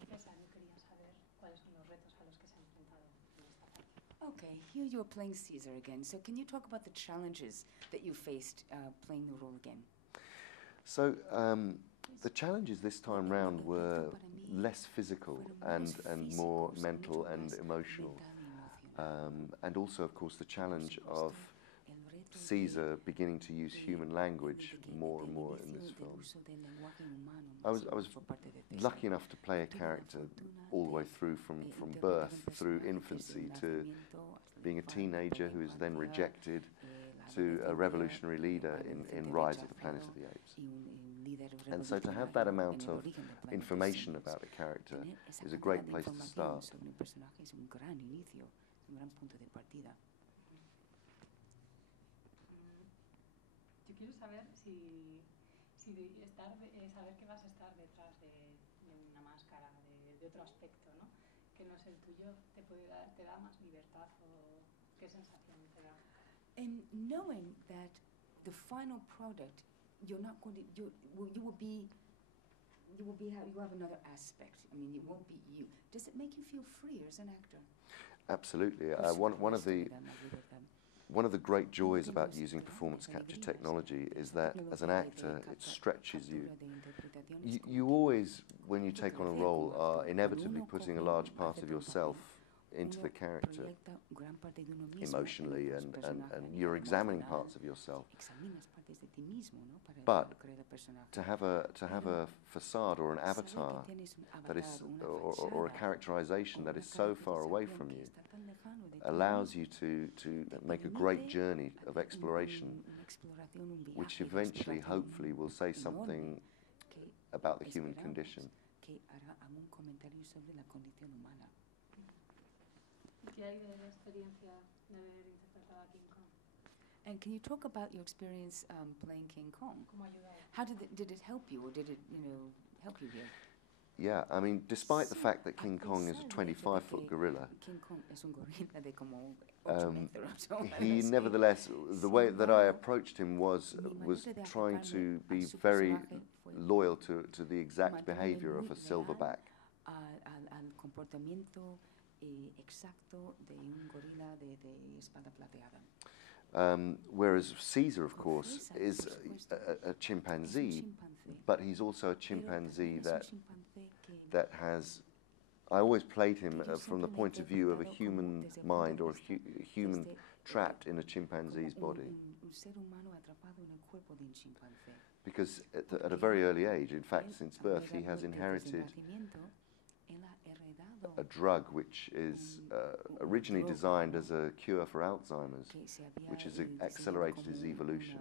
princesa, yo quería saber cuáles son los retos a los que se ha enfrentado en esta parte. Okay, here you are playing Caesar again. So can you talk about the challenges that you faced playing the role again? So the challenges this time round were less physical and more mental and emotional. And also, of course, the challenge of Ceasar beginning to use human language more and more in this film. I was lucky enough to play a character all the way through from birth, through infancy, to being a teenager who is then rejected, to a revolutionary leader in Rise of the Planet of the Apes. And so to have that amount of information about a character is a great place to start. Yo quiero saber si saber que vas a estar detrás de una máscara, de otro aspecto, ¿no? Que no es el tuyo, te da más libertad o qué sensación te da. And knowing that the final product, you're not going to, you have another aspect. I mean, it won't be you. Does it make you feel freer as an actor? Absolutely. One of the great joys about using performance capture technology is that as an actor, it stretches you. You always, when you take on a role, are inevitably putting a large part of yourself into the character emotionally, and you're examining parts of yourself. But to have a facade or an avatar that is, or a characterization that is so far away from you, allows you to make a great journey of exploration, which eventually, hopefully, will say something about the human condition. And can you talk about your experience playing King Kong? How did it help you, or did it, help you here? Yeah, I mean, despite the fact that King Kong is a 25-foot gorilla, he nevertheless, the way that I approached him was trying to be very loyal to the exact behavior of a silverback. Whereas Ceasar, of course, is a chimpanzee, but he's also a chimpanzee that has, I always played him from the point of view of a human mind or a human trapped in a chimpanzee's body. Because at a very early age, in fact, since birth, he has inherited a drug which is originally designed as a cure for Alzheimer's, which has accelerated his evolution.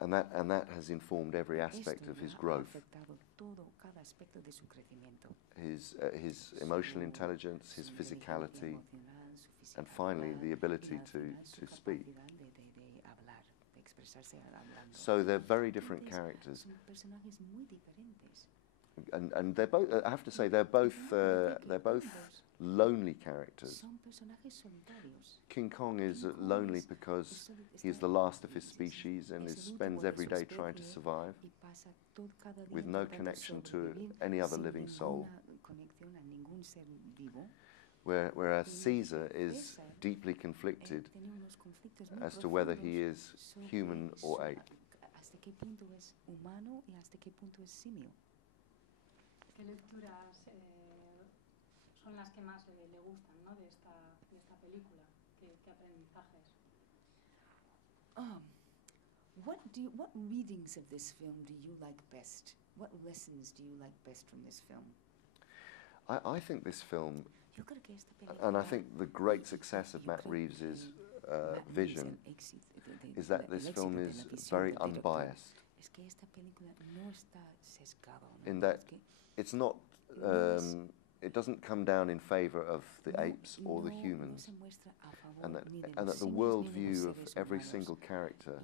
And that has informed every aspect of his growth. His emotional intelligence, his physicality, and finally the ability to speak. So they're very different characters. And they're both, I have to say, they're both lonely characters. King Kong is lonely because he's the last of his species and spends every day trying to survive with no connection to any other living soul. Whereas Ceasar is deeply conflicted as to whether he is human or ape. ¿Qué lecturas son las que más le gustan, ¿no? de esta película? ¿Qué aprendizajes? What readings of this film do you like best? What lessons do you like best from this film? I think this film, and I think the great success of Matt Reeves's vision, is that this film is very unbiased. In that it's not, it doesn't come down in favor of the apes or the humans, and that the worldview of every single character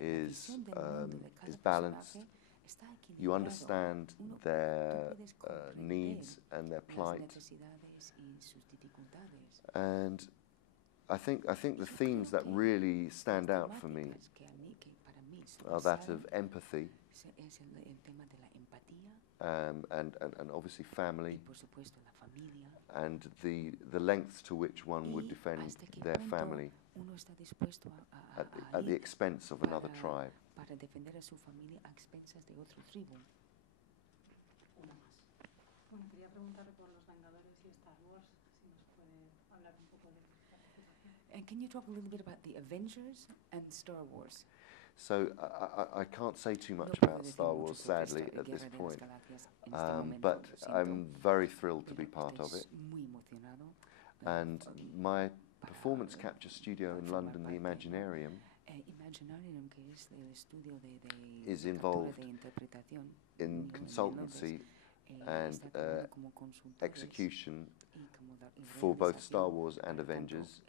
is balanced. You understand their needs and their plight, and I think the themes that really stand out for me are that of empathy, es el tema de la empatía, and obviously family, y por supuesto la familia. and the lengths to which one would Y defend hasta qué their punto family uno está dispuesto at the ir expense of another tribe. para defender a su familia a expensas de otra tribu. Una más. Bueno, quería preguntarle por los Vengadores y Star Wars, si nos puede hablar un poco de participación. And can you talk a little bit about the Avengers and Star Wars? So I can't say too much No puedo about decir Star mucho Wars, sobre sadly, esta at this Guerra de las point. Galaxias en este momento, But lo siento, I'm very thrilled to be pero part of estoy it. muy emocionado. And my performance capture studio in London, the Imaginarium, Imaginarium, que es el estudio de is captura involved de interpretación in en consultancy and está trabajando como consultores execution y y for both realización Star Wars and para tanto, Avengers,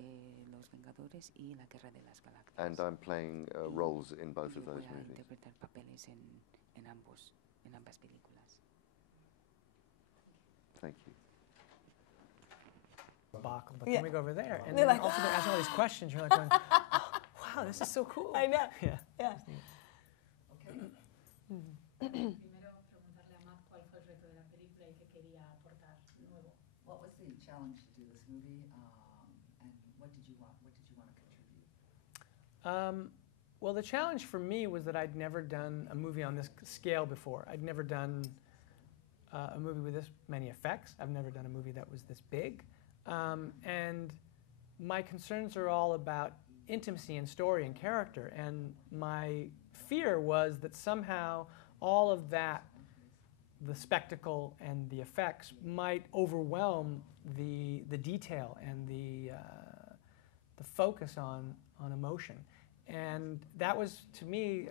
Los Vengadores y la Guerra de las Galaxias. and I'm playing roles in both Yo of voy those a movies. interpretar papeles en ambas películas. Thank you. Debacle, but Yeah. then we go over there, and They're then like, also they're asking all these questions. You're like, going, oh, wow, this is so cool. I know. Yeah. Yeah. Primero preguntarle a Matt cuál fue el reto de la película y qué quería aportar nuevo. What was the challenge to do this movie, and what did you want to contribute? Well, the challenge for me was that I'd never done a movie on this scale before. I'd never done a movie with this many effects. I've never done a movie that was this big. And my concerns are all about intimacy and story and character. And my fear was that somehow all of that, the spectacle and the effects, might overwhelm the detail and the focus on emotion. And that was, to me,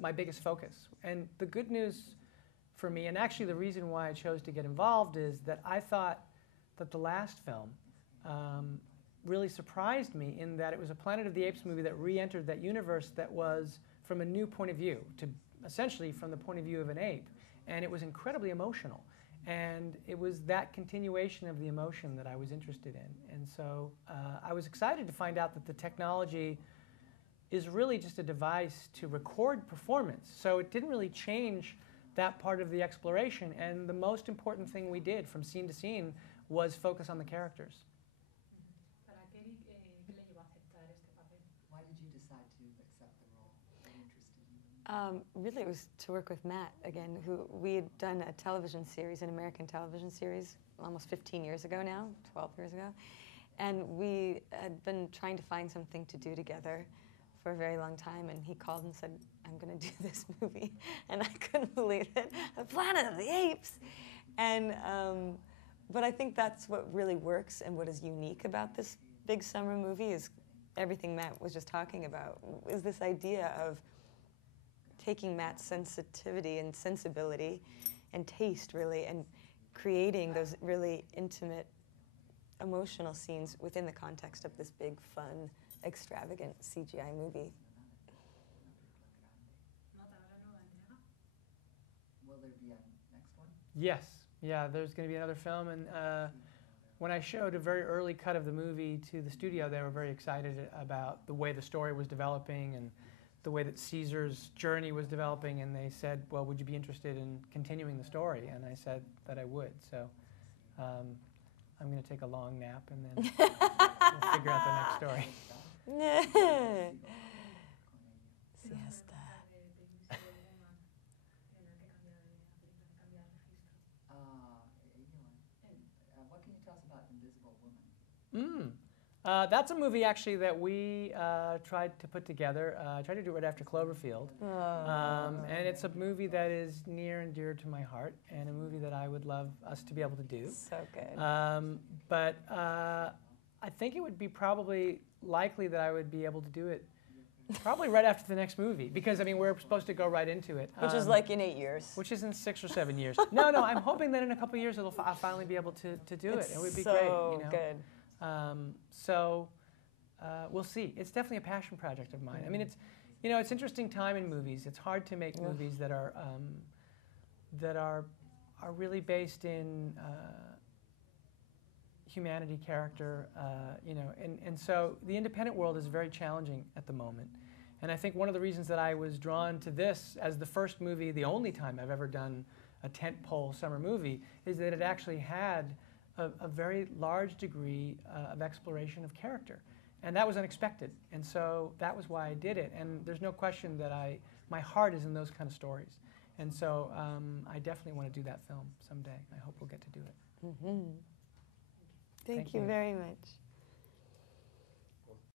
my biggest focus. And the good news for me, and actually the reason why I chose to get involved, is that I thought that the last film really surprised me in that it was a Planet of the Apes movie that re-entered that universe that was from a new point of view, to essentially from the point of view of an ape. And it was incredibly emotional. And it was that continuation of the emotion that I was interested in. And so I was excited to find out that the technology is really just a device to record performance. So it didn't really change that part of the exploration. And the most important thing we did from scene to scene was focus on the characters. ¿Para qué le llevó a aceptar este papel? Why did you decide to accept the role? What interested you? Really, it was to work with Matt again, who we had done a television series, an American television series, almost 15 years ago now, 12 years ago. And we had been trying to find something to do together for a very long time, and he called and said, I'm going to do this movie. And I couldn't believe it. The Planet of the Apes. And, but I think that's what really works and what is unique about this big summer movie is everything Matt was just talking about, is this idea of taking Matt's sensitivity and sensibility and taste, really, and creating those really intimate, emotional scenes within the context of this big, fun, extravagant CGI movie. Will there be a next one? Yes, yeah, there's going to be another film. And when I showed a very early cut of the movie to the studio, they were very excited about the way the story was developing and the way that Ceasar's journey was developing. And they said, well, would you be interested in continuing the story? And I said that I would. So I'm going to take a long nap and then we'll figure out the next story. Siesta. What can you tell us about Invisible Woman? That's a movie actually that we tried to put together. Tried to do it right after Cloverfield. And it's a movie that is near and dear to my heart, and a movie that I would love us to be able to do. So good. But I think it would be probably likely that I would be able to do it probably right after the next movie, because I mean we're supposed to go right into it. Which is like in 8 years. Which is in 6 or 7 years. No, I'm hoping that in a couple of years I'll finally be able to do it. It would be great. You know? Good. So we'll see. It's definitely a passion project of mine. I mean, it's interesting time in movies. It's hard to make movies that are really based in humanity, character, and so the independent world is very challenging at the moment. And I think one of the reasons that I was drawn to this as the first movie, the only time I've ever done a tentpole summer movie, is that it actually had a very large degree of exploration of character. And that was unexpected. And so that was why I did it. And there's no question that my heart is in those kind of stories. And so I definitely want to do that film someday. I hope we'll get to do it. Thank you very much.